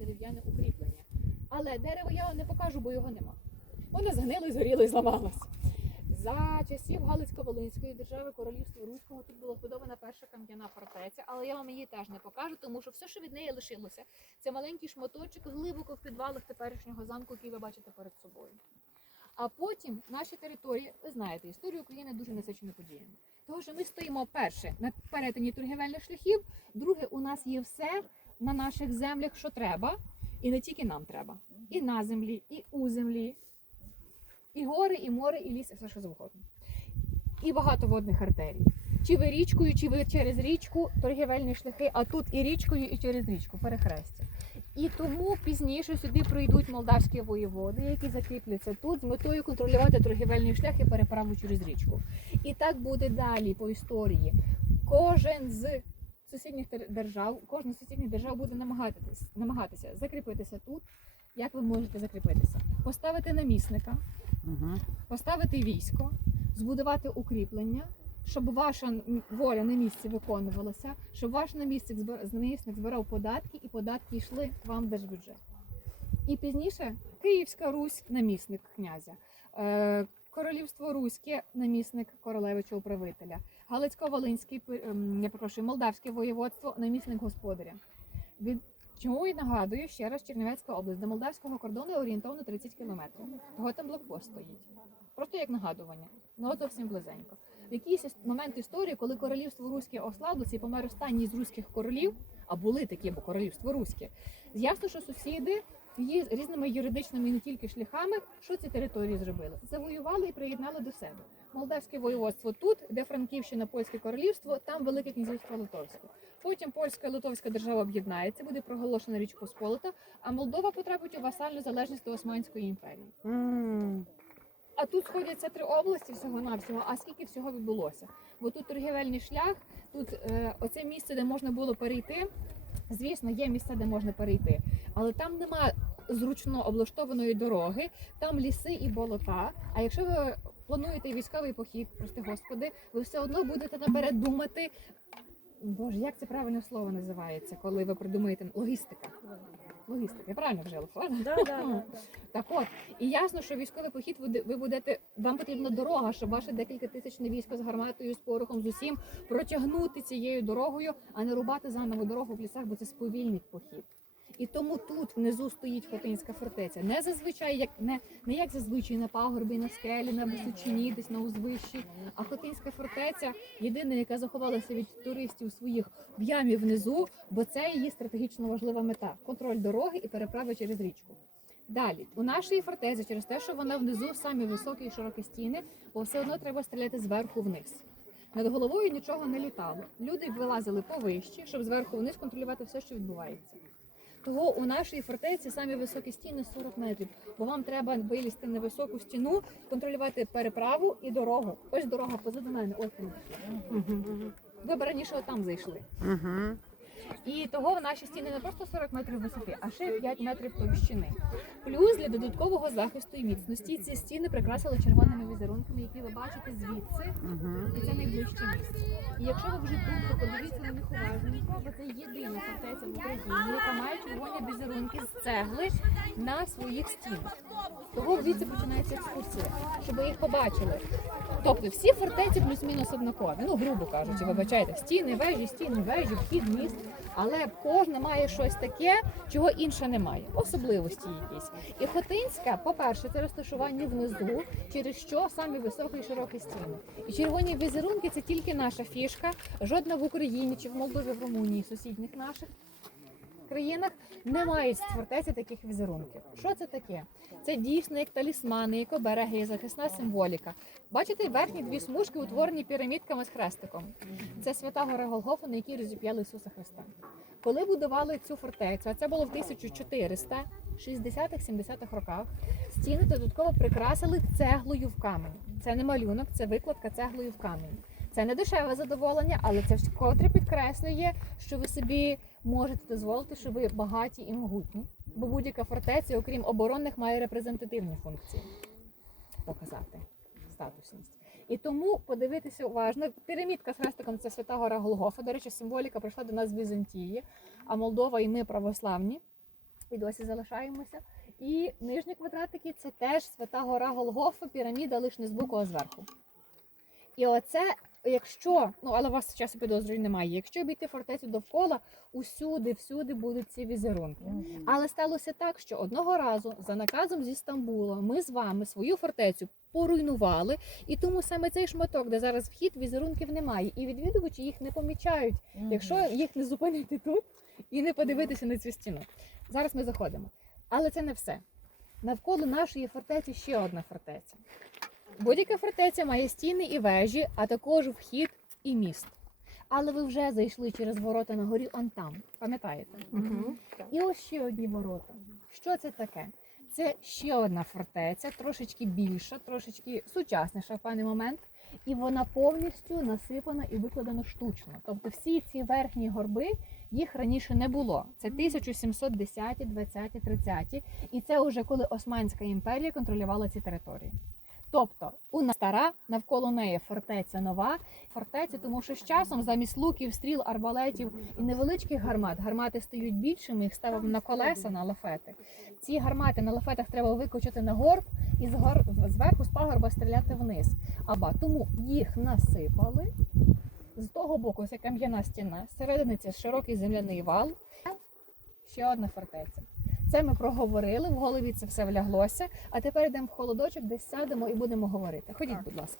дерев'яне укріплення. Але дерево я не покажу, бо його нема. Воно згнило, згоріло і зламалось. За часів Галицько-Волинської держави Королівства Руського тут була збудована перша кам'яна фортеця, але я вам її теж не покажу, тому що все, що від неї лишилося, це маленький шматочок глибоко в підвалах теперішнього замку, який ви бачите перед собою. А потім наші території, ви знаєте, історія України дуже насичена подіями. Тому що ми стоїмо перше на перетині торгівельних шляхів, друге, у нас є все на наших землях, що треба, і не тільки нам треба. І на землі, і у землі, і гори, і море, і ліс, і все що завгодно. І багато водних артерій. Чи ви річкою, чи ви через річку торгівельні шляхи, а тут і річкою, і через річку, перехрестя. І тому пізніше сюди прийдуть молдавські воєводи, які закріпляться тут з метою контролювати торгівельний шлях і переправу через річку. І так буде далі по історії. Кожен з сусідніх держав, кожна з сусідніх держав буде намагатися, намагатися закріпитися тут. Як ви можете закріпитися? Поставити намісника, Угу. поставити військо, збудувати укріплення, щоб ваша воля на місці виконувалася, щоб ваш намісник намісник збирав податки і податки йшли вам в держбюджет. І пізніше Київська Русь намісник князя, е, Королівство Руське намісник королевича управителя, Галицько-Волинський, ем, я перепрошую, Молдавське воєводство намісник господаря. Від Чому і нагадую ще раз Чернівецька область до молдавського кордону орієнтовно 30 кілометрів. Того там блокпост стоїть. Просто як нагадування. Ну зовсім близенько. В якийсь момент історії, коли королівство Руське ослаблося і помер останній з руських королів, а були такі, бо королівство Руське, ясно, що сусіди різними юридичними і не тільки шляхами, що ці території зробили? Завоювали і приєднали до себе. Молдавське воєводство тут, де Франківщина, Польське королівство, там Велике князівство Литовське. Потім польська і литовська держава об'єднається, буде проголошена Річ Посполита, а Молдова потрапить у васальну залежність до Османської імперії. А тут сходяться три області всього навсього. А скільки всього відбулося? Бо тут торгівельний шлях, тут е, оце місце, де можна було перейти. Звісно, є місця, де можна перейти, але там нема зручно облаштованої дороги, там ліси і болота. А якщо ви плануєте військовий похід, прости господи, ви все одно будете наперед думати. Боже, як це правильне слово називається, коли ви придумаєте логістика? Логістика, я правильно правда? Да, да, да. Так от, і ясно, що військовий похід ви, ви будете, вам потрібна дорога, щоб ваше декілька тисячне військо з гарматою, з порохом, з усім протягнути цією дорогою, а не рубати заново дорогу в лісах, бо це сповільнить похід. І тому тут внизу стоїть Хотинська фортеця. Не зазвичай, як не, не як зазвичай на пагорбі, на скелі, на височині, десь на узвищі. А Хотинська фортеця єдина, яка заховалася від туристів своїх в ямі внизу, бо це її стратегічно важлива мета контроль дороги і переправи через річку. Далі, у нашій фортеці, через те, що вона внизу самі високі і широкі стіни, бо все одно треба стріляти зверху вниз. Над головою нічого не літало. Люди вилазили повище, щоб зверху вниз контролювати все, що відбувається. Того у нашій фортеці самі високі стіни 40 метрів, бо вам треба вилізти на високу стіну, контролювати переправу і дорогу. Ось дорога позаду мене. Ось Угу. Ви б раніше отам зайшли. Угу. І того в наші стіни не просто 40 метрів висоти, а ще 5 метрів товщини. Плюс для додаткового захисту і міцності ці стіни прикрасили червоними візерунками, які ви бачите звідси. І це найближче місце. І якщо ви вже тут, то подивіться на них уважненько, бо це єдина фортеця в Україні, яка має червоні візерунки з цегли на своїх стінах. Того звідси починається екскурсія, щоб ви їх побачили. Тобто всі фортеці плюс-мінус однакові. Ну, грубо кажучи, вибачайте, стіни, вежі, стіни, вежі, вхід, міст. Але кожна має щось таке, чого інша не має. Особливості якісь. І Хотинська, по-перше, це розташування внизу, через що самі високі і широкі стіни. І червоні візерунки це тільки наша фішка. Жодна в Україні чи в Молдові, в Румунії, сусідніх наших країнах не мають фортеці таких візерунків. Що це таке? Це дійсно як талісмани, як обереги, захисна символіка. Бачите, верхні дві смужки утворені пірамідками з хрестиком. Це свята гора Голгофа, на якій розіп'яли Ісуса Христа. Коли будували цю фортецю, а це було в 1460-70-х роках, стіни додатково прикрасили цеглою в камені. Це не малюнок, це викладка цеглою в камені. Це не дешеве задоволення, але це вкотре підкреслює, що ви собі можете дозволити, що ви багаті і могутні. Бо будь-яка фортеця, окрім оборонних, має репрезентативні функції показати статусність. І тому подивитися уважно. Пірамідка з хрестиком це свята гора Голгофа. До речі, символіка прийшла до нас з Візантії, а Молдова і ми православні. і досі залишаємося. І нижні квадратики це теж свята гора Голгофа, піраміда лише не з боку, а зверху. І оце, якщо, ну але у вас часу підозрюю немає, якщо обійти фортецю довкола, усюди, всюди будуть ці візерунки. Але сталося так, що одного разу за наказом зі Стамбула ми з вами свою фортецю поруйнували, і тому саме цей шматок, де зараз вхід, візерунків немає, і відвідувачі їх не помічають, якщо їх не зупинити тут і не подивитися на цю стіну. Зараз ми заходимо. Але це не все. Навколо нашої фортеці ще одна фортеця. Будь-яка фортеця має стіни і вежі, а також вхід і міст. Але ви вже зайшли через ворота на горі он там, пам'ятаєте? І ось ще одні ворота. Що це таке? Це ще одна фортеця, трошечки більша, трошечки сучасніша в певний момент. І вона повністю насипана і викладена штучно. Тобто всі ці верхні горби їх раніше не було. Це 1710, 20, 30. І це вже коли Османська імперія контролювала ці території. Тобто у нас стара навколо неї фортеця нова фортеця, тому що з часом замість луків, стріл, арбалетів і невеличких гармат гармати стають більшими, їх ставимо на колеса, на лафети. Ці гармати на лафетах треба викочити на горб і зверху з пагорба стріляти вниз. Аба тому їх насипали. З того боку це кам'яна стіна, зсередини це широкий земляний вал. Ще одна фортеця. Це ми проговорили, в голові це все вляглося. А тепер йдемо в холодочок, десь сядемо і будемо говорити. Ходіть, будь ласка.